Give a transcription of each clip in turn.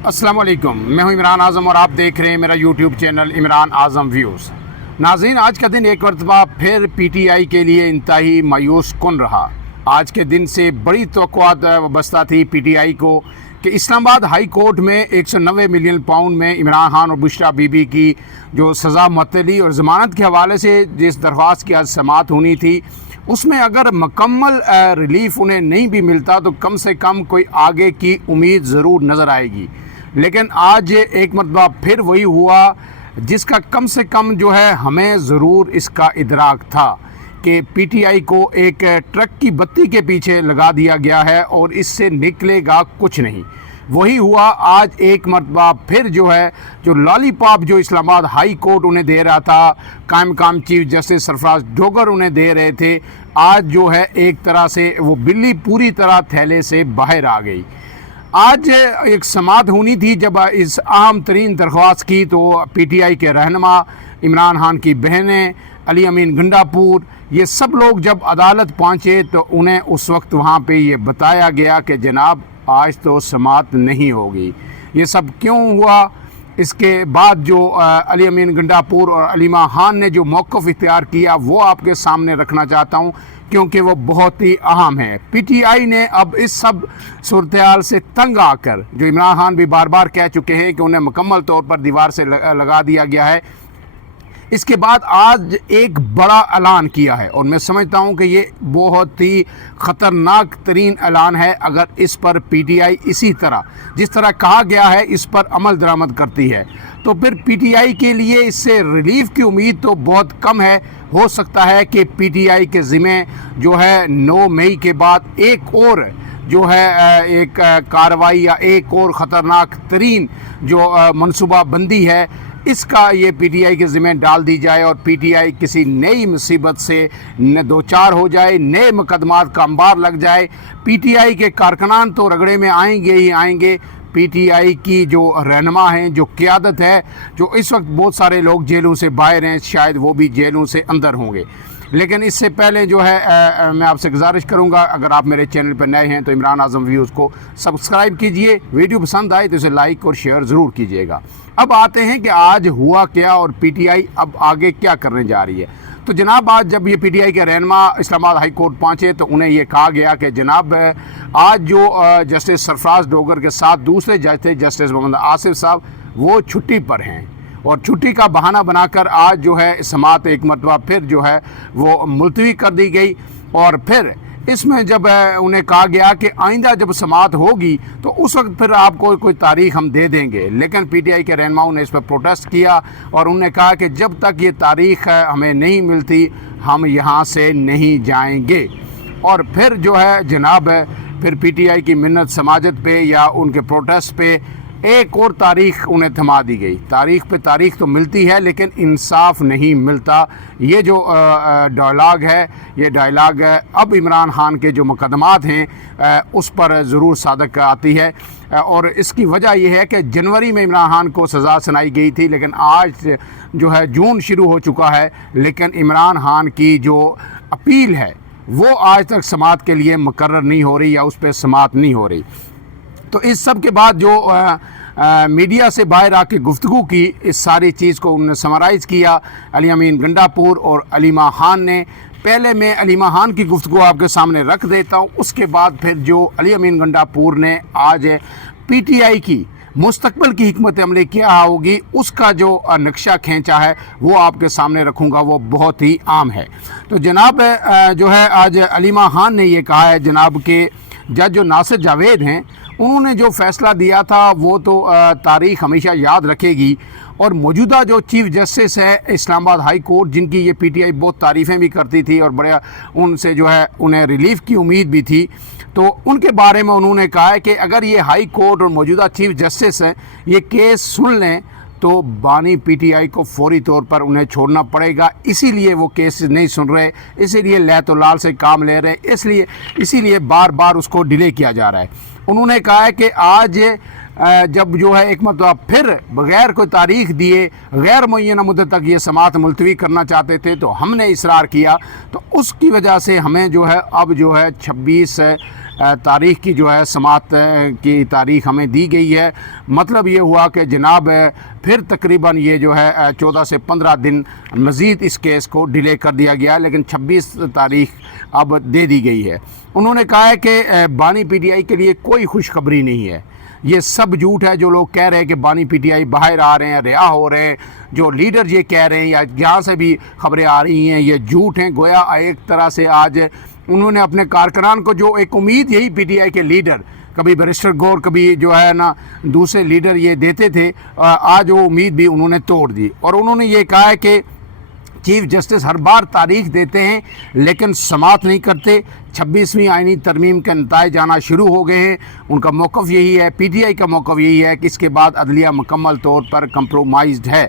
अस्सलाम वालेकुम, मैं हूं इमरान आज़म और आप देख रहे हैं मेरा यूट्यूब चैनल इमरान आज़म व्यूज़। नाज़रीन, आज का दिन एक मरतबा फिर पीटीआई के लिए इंतहाई मायूस कुन रहा। आज के दिन से बड़ी तवक्कुआत वाबस्ता थी पीटीआई को कि इस्लामाबाद हाई कोर्ट में 190 मिलियन पाउंड में इमरान खान और बुशरा बीबी की जो सज़ा मुअत्तली और ज़मानत के हवाले से जिस दरख्वास्त की आज समाअत होनी थी, उसमें अगर मुकम्मल रिलीफ उन्हें नहीं भी मिलता तो कम से कम कोई आगे की उम्मीद ज़रूर नज़र आएगी। लेकिन आज एक मरतबा फिर वही हुआ जिसका कम से कम जो है हमें ज़रूर इसका इदराक था कि पीटीआई को एक ट्रक की बत्ती के पीछे लगा दिया गया है और इससे निकलेगा कुछ नहीं। वही हुआ आज एक मरतबा फिर जो है जो लॉलीपॉप जो इस्लामाबाद हाई कोर्ट उन्हें दे रहा था, कायम चीफ जस्टिस सरफराज डोगर उन्हें दे रहे थे, आज जो है एक तरह से वो बिल्ली पूरी तरह थैले से बाहर आ गई। आज एक समाअत होनी थी जब इस अहम तरीन दरख्वास्त की, तो पीटीआई के रहनुमा इमरान खान की बहनें अली अमीन गंडापुर ये सब लोग जब अदालत पहुँचे तो उन्हें उस वक्त वहाँ पे ये बताया गया कि जनाब आज तो समाअत नहीं होगी। ये सब क्यों हुआ? इसके बाद जो अली अमीन गंडापुर और अलीमा खान ने जो मौक़िफ़ इख्तियार किया वो आपके सामने रखना चाहता हूँ, क्योंकि वो बहुत ही अहम है। पीटीआई ने अब इस सब सूरत-ए-हाल से तंग आकर, जो इमरान खान भी बार बार कह चुके हैं कि उन्हें मुकम्मल तौर पर दीवार से लगा दिया गया है, इसके बाद आज एक बड़ा ऐलान किया है और मैं समझता हूं कि ये बहुत ही ख़तरनाक तरीन ऐलान है। अगर इस पर पीटीआई इसी तरह जिस तरह कहा गया है इस पर अमल दरामद करती है तो फिर पीटीआई के लिए इससे रिलीफ की उम्मीद तो बहुत कम है। हो सकता है कि पीटीआई के ज़िम्मे जो है 9 मई के बाद एक और जो है एक कार्रवाई या एक और ख़तरनाक तरीन जो मनसूबा बंदी है इसका ये पीटीआई के ज़िम्मे डाल दी जाए और पीटीआई किसी नई मुसीबत से दो चार हो जाए, नए मुकदमात का अंबार लग जाए। पीटीआई के कारकुनान तो रगड़े में आएंगे ही आएंगे। पीटीआई की जो रहनुमा हैं, जो क़यादत है, जो इस वक्त बहुत सारे लोग जेलों से बाहर हैं, शायद वो भी जेलों से अंदर होंगे। लेकिन इससे पहले जो है मैं आपसे गुजारिश करूंगा, अगर आप मेरे चैनल पर नए हैं तो इमरान आज़म व्यूज़ को सब्सक्राइब कीजिए। वीडियो पसंद आए तो इसे लाइक और शेयर ज़रूर कीजिएगा। अब आते हैं कि आज हुआ क्या और पीटीआई अब आगे क्या करने जा रही है। तो जनाब आज जब ये पीटीआई के रहनुमा इस्लामाबाद हाई कोर्ट पहुँचे तो उन्हें ये कहा गया कि जनाब आज जो जस्टिस सरफराज डोगर के साथ दूसरे जज थे जस्टिस मोहम्मद आसिफ साहब, वो छुट्टी पर हैं और छुट्टी का बहाना बनाकर आज जो है समाअत एक मरतबा फिर जो है वो मुलतवी कर दी गई। और फिर इसमें जब उन्हें कहा गया कि आइंदा जब समाअत होगी तो उस वक्त फिर आपको कोई तारीख़ हम दे देंगे, लेकिन पीटीआई के रहनुमाओं ने इस पर प्रोटेस्ट किया और उन्होंने कहा कि जब तक ये तारीख़ हमें नहीं मिलती हम यहाँ से नहीं जाएंगे। और फिर जो है जनाब फिर पीटीआई की मिन्नत समाजत पे या उनके प्रोटेस्ट पे एक और तारीख़ उन्हें थमा दी गई। तारीख़ पे तारीख़ तो मिलती है लेकिन इंसाफ नहीं मिलता। ये जो डायलॉग है, ये डायलॉग अब इमरान खान के जो मुकदमात हैं उस पर ज़रूर सादक आती है। और इसकी वजह यह है कि जनवरी में इमरान खान को सज़ा सुनाई गई थी, लेकिन आज जो है जून शुरू हो चुका है, लेकिन इमरान खान की जो अपील है वो आज तक समाअत के लिए मुकर्रर नहीं हो रही या उस पर समाअत नहीं हो रही। तो इस सब के बाद जो मीडिया से बाहर आके गुफ्तगू की, इस सारी चीज़ को उन्होंने समराइज़ किया अली अमीन गंडापुर और अलीमा खान ने। पहले मैं अलीमा खान की गुफ्तगू आपके सामने रख देता हूँ, उसके बाद फिर जो अली अमीन गंडापुर ने आज पीटीआई की मुस्तकबिल की हिकमत अमली क्या होगी उसका जो नक्शा खींचा है वो आपके सामने रखूँगा। वो बहुत ही आम है। तो जनाब जो है आज अलीमा खान ने ये कहा है जनाब के जज जो नासिर जावेद हैं उन्होंने जो फ़ैसला दिया था वो तो तारीख़ हमेशा याद रखेगी। और मौजूदा जो चीफ़ जस्टिस है इस्लामाबाद हाई कोर्ट, जिनकी ये पीटीआई बहुत तारीफ़ें भी करती थी और बड़ा उनसे जो है उन्हें रिलीफ़ की उम्मीद भी थी, तो उनके बारे में उन्होंने कहा है कि अगर ये हाई कोर्ट और मौजूदा चीफ़ जस्टिस हैं ये केस सुन लें तो बानी पीटीआई को फौरी तौर पर उन्हें छोड़ना पड़ेगा। इसीलिए वो केस नहीं सुन रहे, इसीलिए लैतो लाल से काम ले रहे, इसीलिए बार बार उसको डिले किया जा रहा है। उन्होंने कहा है कि आज जब जो है एक मतलब फिर बग़ैर कोई तारीख़ दिए गैर मुअय्यना मुद्दत तक ये समाअत मुलतवी करना चाहते थे तो हमने इसरार किया, तो उसकी वजह से हमें जो है अब जो है 26 तारीख़ की जो है समात की तारीख़ हमें दी गई है। मतलब ये हुआ कि जनाब फिर तकरीबन ये जो है 14 से 15 दिन मज़ीद इस केस को डिले कर दिया गया, लेकिन 26 तारीख़ अब दे दी गई है। उन्होंने कहा है कि बानी पीटीआई के लिए कोई खुशखबरी नहीं है, ये सब झूठ है। जो लोग कह रहे हैं कि बानी पीटीआई बाहर आ रहे हैं, रिहा हो रहे हैं, जो लीडर ये कह रहे हैं या जहाँ से भी खबरें आ रही हैं, ये झूठ हैं। गोया एक तरह से आज उन्होंने अपने कारकुनान को जो एक उम्मीद यही पीटीआई के लीडर कभी बैरिस्टर गौर कभी जो है ना दूसरे लीडर ये देते थे, आज वो उम्मीद भी उन्होंने तोड़ दी। और उन्होंने ये कहा है कि चीफ जस्टिस हर बार तारीख देते हैं लेकिन समात नहीं करते। 26वीं आइनी तरमीम के नताइज आना शुरू हो गए हैं। उनका मौक़िफ़ यही है, पीटीआई का मौक़िफ़ यही है कि इसके बाद अदलिया मुकम्मल तौर पर कंप्रोमाइज़्ड है।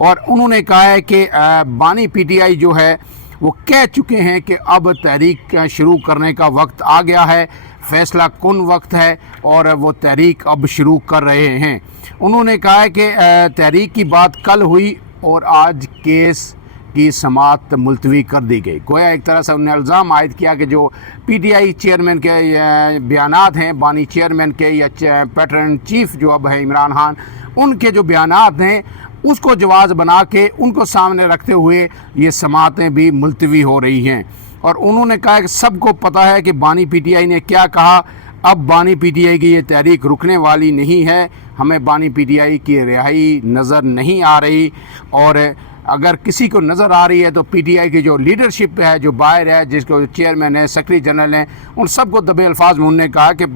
और उन्होंने कहा है कि बानी पीटीआई जो है वो कह चुके हैं कि अब तहरीक शुरू करने का वक्त आ गया है, फ़ैसला कुन वक्त है और वो तहरीक अब शुरू कर रहे हैं। उन्होंने कहा है कि तहरीक की बात कल हुई और आज केस की समात मुलतवी कर दी गई। गोया एक तरह से उन्होंने इल्ज़ाम आयद किया कि जो पीटीआई चेयरमैन के बयानात हैं, बानी चेयरमैन के या पैटर्न चीफ जो अब है इमरान खान, उनके जो बयानात हैं उसको जवाज़ बना के उनको सामने रखते हुए ये समातें भी मुलतवी हो रही हैं। और उन्होंने कहा कि सबको पता है कि बानी पीटीआई ने क्या कहा, अब बानी पीटीआई की ये तहरीक रुकने वाली नहीं है। हमें बानी पीटीआई की रिहाई नज़र नहीं आ रही, और अगर किसी को नज़र आ रही है तो पीटीआई की जो लीडरशिप है, जो बाहर है, जिसको चेयरमैन है, सेक्रेटरी जनरल हैं, उन सबको दबे अल्फाज में उन्होंने कहा कि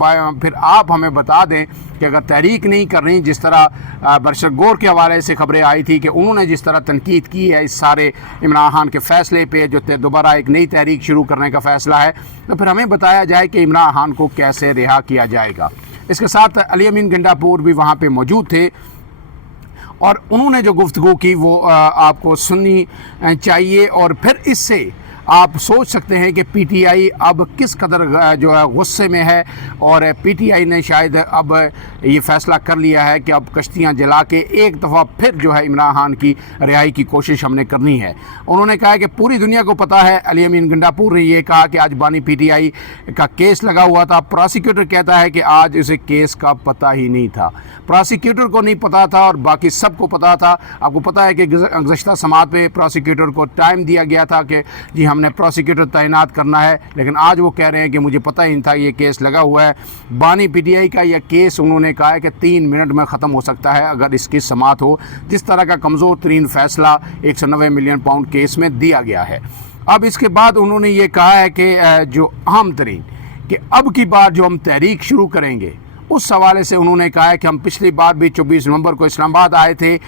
फिर आप हमें बता दें कि अगर तहरीक नहीं कर रही, जिस तरह बैरिस्टर गौर के हवाले से खबरें आई थी कि उन्होंने जिस तरह तनकीद की है इस सारे इमरान खान के फ़ैसले पे, जो दोबारा एक नई तहरीक शुरू करने का फ़ैसला है, तो फिर हमें बताया जाए कि इमरान खान को कैसे रिहा किया जाएगा। इसके साथ अली अमीन गंडापुर भी वहाँ पर मौजूद थे और उन्होंने जो गुफ्तगू की वो आपको सुननी चाहिए। और फिर इससे आप सोच सकते हैं कि पीटीआई अब किस कदर जो है गुस्से में है, और पीटीआई ने शायद अब ये फ़ैसला कर लिया है कि अब कश्तियां जला के एक दफ़ा फिर जो है इमरान खान की रिहाई की कोशिश हमने करनी है। उन्होंने कहा कि पूरी दुनिया को पता है, अली अमीन गंडापुर ने ये कहा कि आज बानी पीटीआई का केस लगा हुआ था। प्रोसिक्यूटर कहता है कि आज उसे केस का पता ही नहीं था, प्रोसिक्यूटर को नहीं पता था और बाकी सबको पता था। आपको पता है कि गुज़श्ता समात में प्रोसिक्यूटर को टाइम दिया गया था कि जी हमने प्रोसिक्यूटर तैनात करना है, लेकिन आज वो कह रहे हैं कि मुझे पता ही नहीं था ये केस लगा हुआ है। बानी पीटीआई का यह केस उन्होंने कहा है कि 3 मिनट में ख़त्म हो सकता है अगर इसकी समात हो। जिस तरह का कमज़ोर तरीन फ़ैसला 190 मिलियन पाउंड केस में दिया गया है। अब इसके बाद उन्होंने ये कहा है कि जो अहम तरीन कि अब की बार जो हम तहरीक शुरू करेंगे, उस हवाले से उन्होंने कहा है कि हम पिछली बार भी 24 नवंबर को इस्लामाबाद आए थे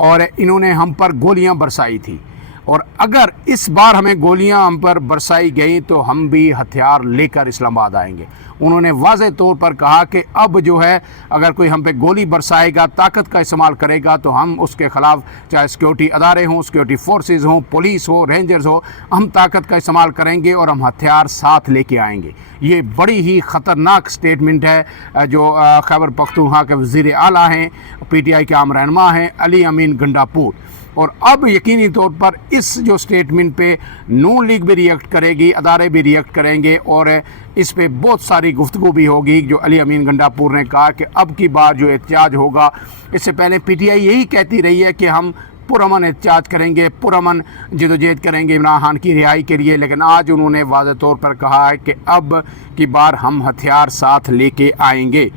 और इन्होंने हम पर गोलियां बरसाई थी, और अगर इस बार हमें गोलियां हम पर बरसाई गई तो हम भी हथियार लेकर इस्लामाबाद आएंगे। उन्होंने वाज़ेह तौर पर कहा कि अब जो है अगर कोई हम पे गोली बरसाएगा, ताकत का इस्तेमाल करेगा, तो हम उसके ख़िलाफ़, चाहे सिक्योरिटी अदारे हों, सिक्योरिटी फोर्सेस हों, पुलिस हो, रेंजर्स हो, हम ताकत का इस्तेमाल करेंगे और हम हथियार साथ लेके आएंगे। ये बड़ी ही ख़तरनाक स्टेटमेंट है जो खैबर पख्तूनख्वा के वज़ीर आला हैं, पीटीआई के आम रहनुमा हैं अली अमीन गंडापुर। और अब यकीनी तौर पर इस जो स्टेटमेंट पे नून लीग भी रिएक्ट करेगी, अदारे भी रिएक्ट करेंगे, और इस पे बहुत सारी गुफ्तगू भी होगी। जो अली अमीन गंडापुर ने कहा कि अब की बार जो एहतजाज होगा, इससे पहले पीटीआई यही कहती रही है कि हम पुरअमन एहतजाज करेंगे, पुरअमन जदोजहद करेंगे इमरान खान की रिहाई के लिए, लेकिन आज उन्होंने वाज़ेह तौर पर कहा है कि अब की बार हम हथियार साथ लेके आएंगे।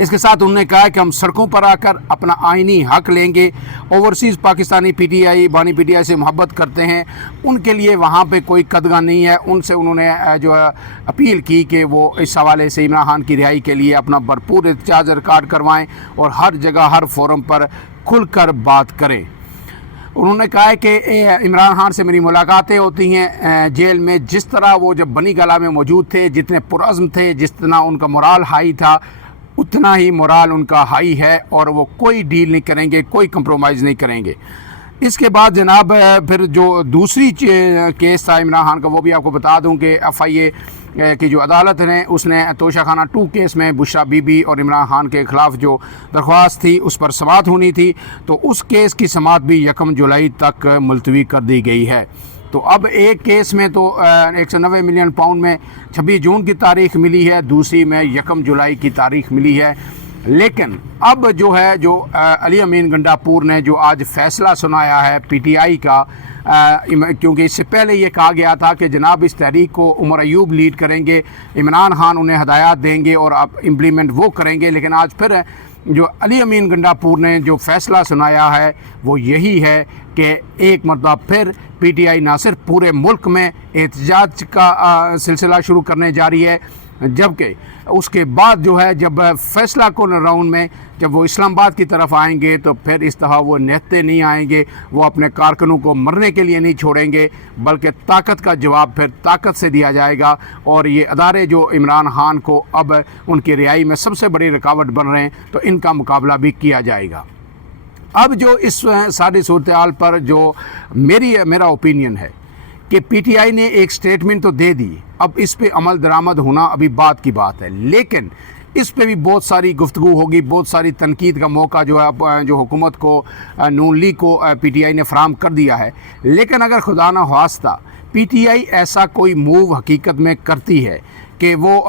इसके साथ उन्होंने कहा कि हम सड़कों पर आकर अपना आइनी हक लेंगे। ओवरसीज़ पाकिस्तानी पीटीआई बानी पीटीआई से मोहब्बत करते हैं, उनके लिए वहाँ पे कोई कदगा नहीं है। उनसे उन्होंने जो अपील की कि वो इस हवाले से इमरान खान की रिहाई के लिए अपना भरपूर एहतजाज रिकॉर्ड करवाएं और हर जगह हर फोरम पर खुलकर बात करें। उन्होंने कहा है कि इमरान खान से मेरी मुलाकातें होती हैं जेल में, जिस तरह वो जब बनी गला में मौजूद थे, जितने पुरअज़्म थे, जितना उनका मोराल हाई था, उतना ही मोराल उनका हाई है और वो कोई डील नहीं करेंगे, कोई कंप्रोमाइज़ नहीं करेंगे। इसके बाद जनाब फिर जो दूसरी केस था इमरान खान का, वो भी आपको बता दूं कि FIA की जो अदालत ने उसने तोशाखाना 2 केस में बुशरा बीबी और इमरान खान के ख़िलाफ़ जो दरख्वास्त थी उस पर समात होनी थी, तो उस केस की समात भी 1 जुलाई तक मुलतवी कर दी गई है। تو اب ایک کیس میں تو 190 ملین پاؤنڈ میں 26 جون کی تاریخ ملی ہے، دوسری میں 1 جولائی کی تاریخ ملی ہے۔ لیکن اب جو ہے جو علی امین گنڈاپور نے جو آج فیصلہ سنایا ہے پی ٹی آئی کا، کیونکہ اس سے پہلے یہ کہا گیا تھا کہ جناب اس تحریک کو عمر ایوب لیڈ کریں گے، عمران خان انہیں ہدایات دیں گے اور اب امپلیمنٹ وہ کریں گے، لیکن آج پھر جو علی امین گنڈاپور نے جو فیصلہ سنایا ہے وہ یہی ہے کہ ایک مرتبہ پھر پی ٹی آئی نہ صرف پورے ملک میں احتجاج کا سلسلہ شروع کرنے جاری ہے، جبکہ اس کے بعد جو ہے جب فیصلہ کن راؤنڈ میں جب وہ اسلام آباد کی طرف آئیں گے تو پھر اس طرح وہ نہتے نہیں آئیں گے، وہ اپنے کارکنوں کو مرنے کے لیے نہیں چھوڑیں گے، بلکہ طاقت کا جواب پھر طاقت سے دیا جائے گا۔ اور یہ ادارے جو عمران خان کو اب ان کی رہائی میں سب سے بڑی رکاوٹ بن رہے ہیں تو ان کا مقابلہ بھی کیا جائے گا۔ اب جو اس ساری صورتحال پر جو میرا اوپینین ہے کہ پی ٹی آئی نے ایک سٹیٹمنٹ تو دے دی، اب اس پہ عمل درآمد ہونا ابھی بعد کی بات ہے، لیکن اس پہ بھی بہت ساری گفتگو ہوگی، بہت ساری تنقید کا موقع جو ہے جو حکومت کو نون لیگ کو پی ٹی آئی نے فراہم کر دیا ہے۔ لیکن اگر خدا نہ خواستہ پی ٹی آئی ایسا کوئی موو حقیقت میں کرتی ہے کہ وہ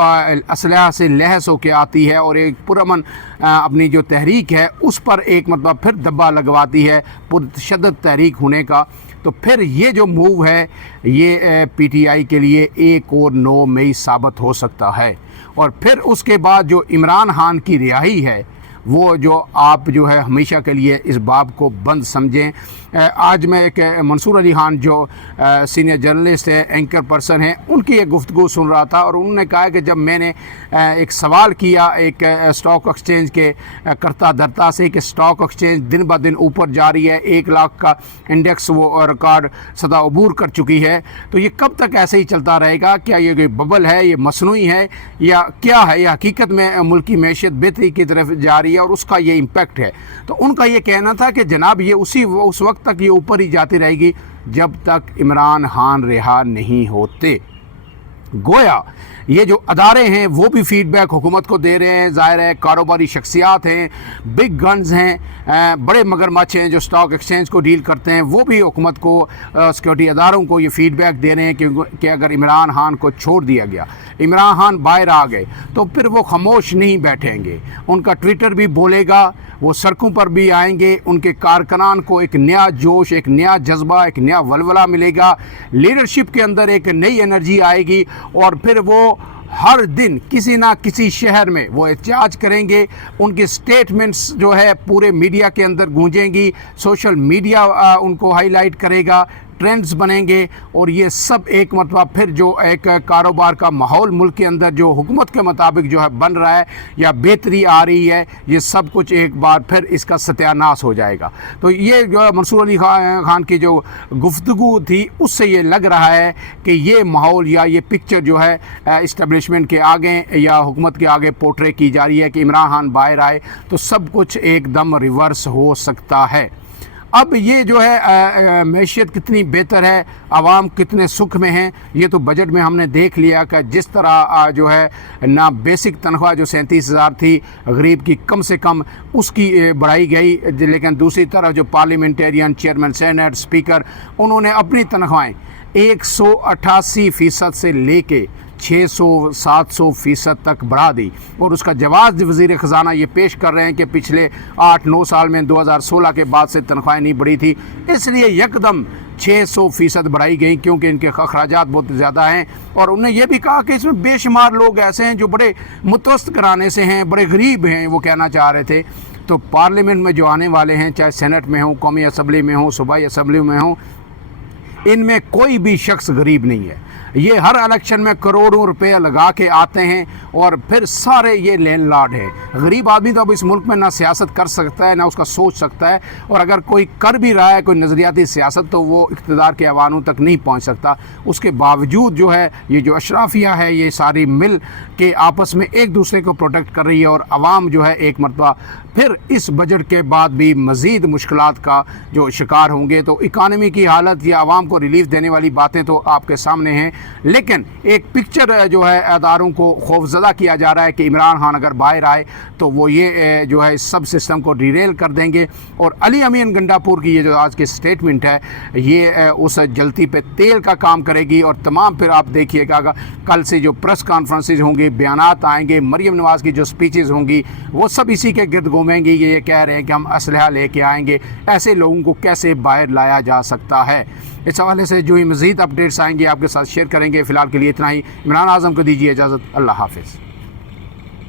اسلحہ سے لحظ ہو کے آتی ہے اور ایک پرامن اپنی جو تحریک ہے اس پر ایک مرتبہ پھر دبا لگواتی ہے پرتشدد تحریک ہونے کا، تو پھر یہ جو موو ہے یہ پی ٹی آئی کے لیے ایک اور نو مئی ثابت ہو سکتا ہے۔ اور پھر اس کے بعد جو عمران خان کی رہائی ہے وہ جو آپ جو ہے ہمیشہ کے لیے اس باب کو بند سمجھیں۔ آج میں ایک منصور علی خان جو سینئر جرنلسٹ ہے، اینکر پرسن ہیں، ان کی ایک گفتگو سن رہا تھا اور انہوں نے کہا کہ جب میں نے ایک سوال کیا ایک اسٹاک ایکسچینج کے کرتا دھرتا سے کہ اسٹاک ایکسچینج دن بہ دن اوپر جا رہی ہے، 1 لاکھ کا انڈیکس وہ ریکارڈ سطح عبور کر چکی ہے، تو یہ کب تک ایسے ہی چلتا رہے گا؟ کیا یہ کوئی ببل ہے، یہ مصنوعی ہے یا کیا ہے؟ یہ حقیقت میں ملکی معیشت بہتری کی طرف جا رہی ہے اور اس کا یہ امپیکٹ ہے؟ تو ان کا یہ کہنا تھا کہ جناب یہ اس وقت تک یہ اوپر ہی جاتی رہے گی جب تک عمران خان رہا نہیں ہوتے۔ گویا یہ جو ادارے ہیں وہ بھی فیڈ بیک حکومت کو دے رہے ہیں، ظاہر ہے کاروباری شخصیات ہیں، بگ گنز ہیں، بڑے مگرمچھ ہیں جو اسٹاک ایکسچینج کو ڈیل کرتے ہیں، وہ بھی حکومت کو سیکورٹی اداروں کو یہ فیڈ بیک دے رہے ہیں کہ اگر عمران خان کو چھوڑ دیا گیا، عمران خان باہر آ گئے تو پھر وہ خاموش نہیں بیٹھیں گے، ان کا ٹویٹر بھی بولے گا، وہ سڑکوں پر بھی آئیں گے، ان کے کارکنان کو ایک نیا جوش، ایک نیا جذبہ، ایک نیا ولولہ ملے گا، لیڈرشپ کے اندر ایک نئی انرجی آئے گی اور پھر وہ ہر دن کسی نہ کسی شہر میں وہ احتجاج کریں گے، ان کی سٹیٹمنٹس جو ہے پورے میڈیا کے اندر گونجیں گی، سوشل میڈیا ان کو ہائی لائٹ کرے گا، ٹرینڈز بنیں گے، اور یہ سب ایک مرتبہ پھر جو ایک کاروبار کا ماحول ملک کے اندر جو حکومت کے مطابق جو ہے بن رہا ہے یا بہتری آ رہی ہے، یہ سب کچھ ایک بار پھر اس کا ستیہ ناش ہو جائے گا۔ تو یہ جو منصور علی خان کی جو گفتگو تھی اس سے یہ لگ رہا ہے کہ یہ ماحول یا یہ پکچر جو ہے اسٹیبلشمنٹ کے آگے یا حکومت کے آگے پورٹرے کی جا رہی ہے کہ عمران خان باہر آئے تو سب کچھ ایک دم ریورس ہو سکتا ہے۔ اب یہ جو ہے معیشت کتنی بہتر ہے، عوام کتنے سکھ میں ہیں، یہ تو بجٹ میں ہم نے دیکھ لیا کہ جس طرح جو ہے نہ بیسک تنخواہ جو 37,000 تھی غریب کی کم سے کم اس کی بڑھائی گئی، لیکن دوسری طرف جو پارلیمنٹرین، چیئرمین سینٹ، اسپیکر، انہوں نے اپنی تنخواہیں 188% سے لے کے 600-700% تک بڑھا دی، اور اس کا جواز وزیر خزانہ یہ پیش کر رہے ہیں کہ پچھلے 8-9 سال میں 2016 کے بعد سے تنخواہیں نہیں بڑھی تھی، اس لیے یکدم 600% بڑھائی گئی کیونکہ ان کے اخراجات بہت زیادہ ہیں۔ اور انہوں نے یہ بھی کہا کہ اس میں بے شمار لوگ ایسے ہیں جو بڑے متوسط گھرانے سے ہیں، بڑے غریب ہیں، وہ کہنا چاہ رہے تھے۔ تو پارلیمنٹ میں جو آنے والے ہیں، چاہے سینٹ میں ہوں، قومی اسمبلی میں ہوں، صوبائی اسمبلی میں ہوں، ان میں کوئی بھی شخص غریب نہیں ہے۔ یہ ہر الیکشن میں کروڑوں روپے لگا کے آتے ہیں اور پھر سارے یہ لینڈ لارڈ ہیں۔ غریب آدمی تو اب اس ملک میں نہ سیاست کر سکتا ہے نہ اس کا سوچ سکتا ہے، اور اگر کوئی کر بھی رہا ہے کوئی نظریاتی سیاست تو وہ اقتدار کے ایوانوں تک نہیں پہنچ سکتا۔ اس کے باوجود جو ہے یہ جو اشرافیہ ہے یہ ساری مل کے آپس میں ایک دوسرے کو پروٹیکٹ کر رہی ہے، اور عوام جو ہے ایک مرتبہ پھر اس بجٹ کے بعد بھی مزید مشکلات کا جو شکار ہوں گے۔ تو اکانومی کی حالت یا عوام کو ریلیف دینے والی باتیں تو آپ کے سامنے ہیں، لیکن ایک پکچر جو ہے اداروں کو خوفزدہ کیا جا رہا ہے کہ عمران خان اگر باہر آئے تو وہ یہ جو ہے سب سسٹم کو ڈیریل کر دیں گے. اور علی امین گنڈا پور کی یہ جو آج کی سٹیٹمنٹ ہے یہ اس جلتی پہ تیل کا کام کرے گی. اور تمام پھر آپ دیکھیے گا کل سے جو پریس کانفرنسز ہوں گی, بیانات آئیں گے, مریم نواز کی جو سپیچز ہوں گی وہ سب اسی کے گرد گھومیں گی. یہ کہہ رہے ہیں کہ ہم اسلحہ لے کے آئیں گے. ایسے لوگوں کو کیسے باہر لایا جا سکتا ہے؟ اس حوالے سے جو ہی مزید اپڈیٹس آئیں گے آپ کے ساتھ شیئر کریں گے. فی الحال کے لیے اتنا ہی. عمران اعظم کو دیجیے اجازت. اللہ حافظ.